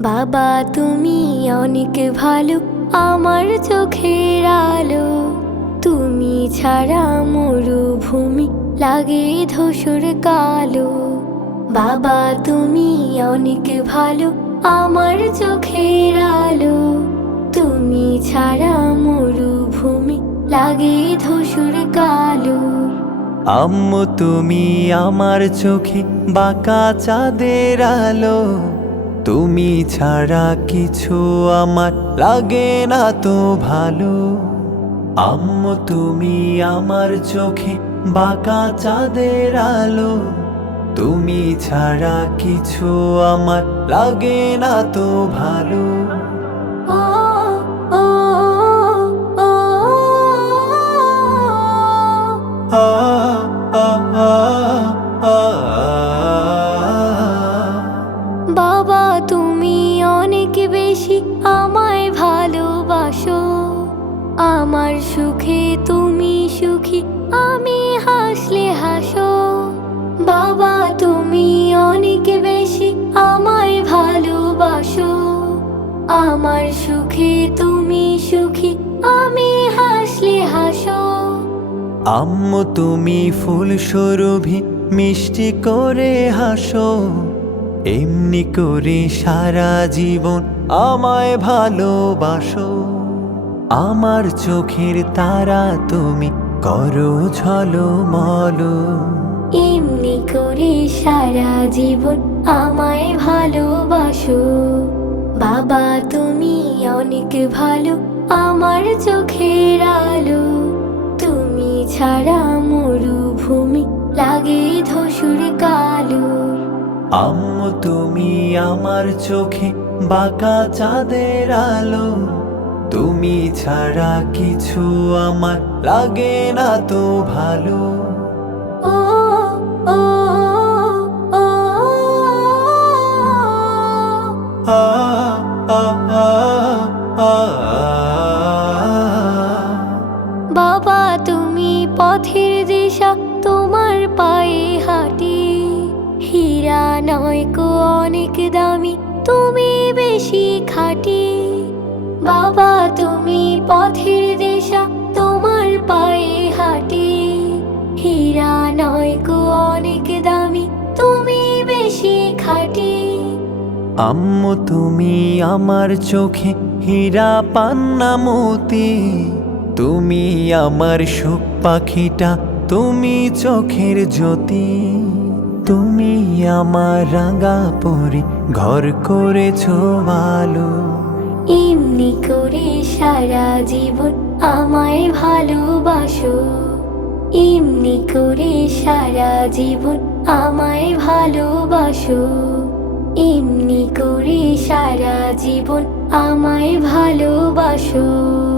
বাবা, তুমি অনেক ভালো, আমার চোখের আলো। তুমি ছাড়া মরুভূমি লাগে ধসুর কালো। বাবা, তুমি অনেক ভালো, আমার চোখের আলো। তুমি ছাড়া মরুভূমি লাগে ধসুর কালো। আম্মু, তুমি আমার চোখে বাঁকা চাঁদের আলো। তুমি ছাড়া কিছু আমার লাগে না তো ভালো। আম্মু, তুমি আমার চোখে বাঁকা চাঁদের আলো। তুমি ছাড়া কিছু আমার লাগে না তো ভালো। আমার সুখে তুমি সুখী, আমি হাসলে হাসো। বাবা, তুমি অনেক বেশি আমায় ভালোবাসো। আমার সুখে তুমি সুখী, আমি হাসলে হাসো। আম্মু, তুমি ফুল সরভি, মিষ্টি করে হাসো। এমনি করে সারা জীবন আমায় ভালোবাসো। আমার চোখের তারা তুমি করো ঝলমলো। এমনি করে সারা জীবন আমায় ভালোবাসো। বাবা তুমি অনেক ভালো আমার চোখের আলো। তুমি ছাড়া মরুভূমি লাগে ধসুর কালো। আম্মু তুমি আমার চোখে বাঁকা চাঁদের আলো। তুমি ছাড়া কিছু আমার লাগে না তো ভালো বাবা তুমি পথের দিশা তোমার পায়ে হাঁটি হীরা নয় অনেক দামি তুমি বেশি খাটি পথের দিশা তোমার পায়ে হাঁটি। হীরা নয় কো অনেক দামি, তুমি বেশি খাটি। আম্মু, তুমি আমার চোখে হীরা পান্না মতি তুমি আমার সুখ পাখিটা, তুমি চোখের জ্যোতি। তুমি আমার রাঙা পরি, ঘর করেছ ভালো এমনি করে সারা জীবন আমায় ভালোবাসো। এমনি করে সারা জীবন আমায় ভালোবাসো। এমনি করে সারা জীবন আমায় ভালোবাসো।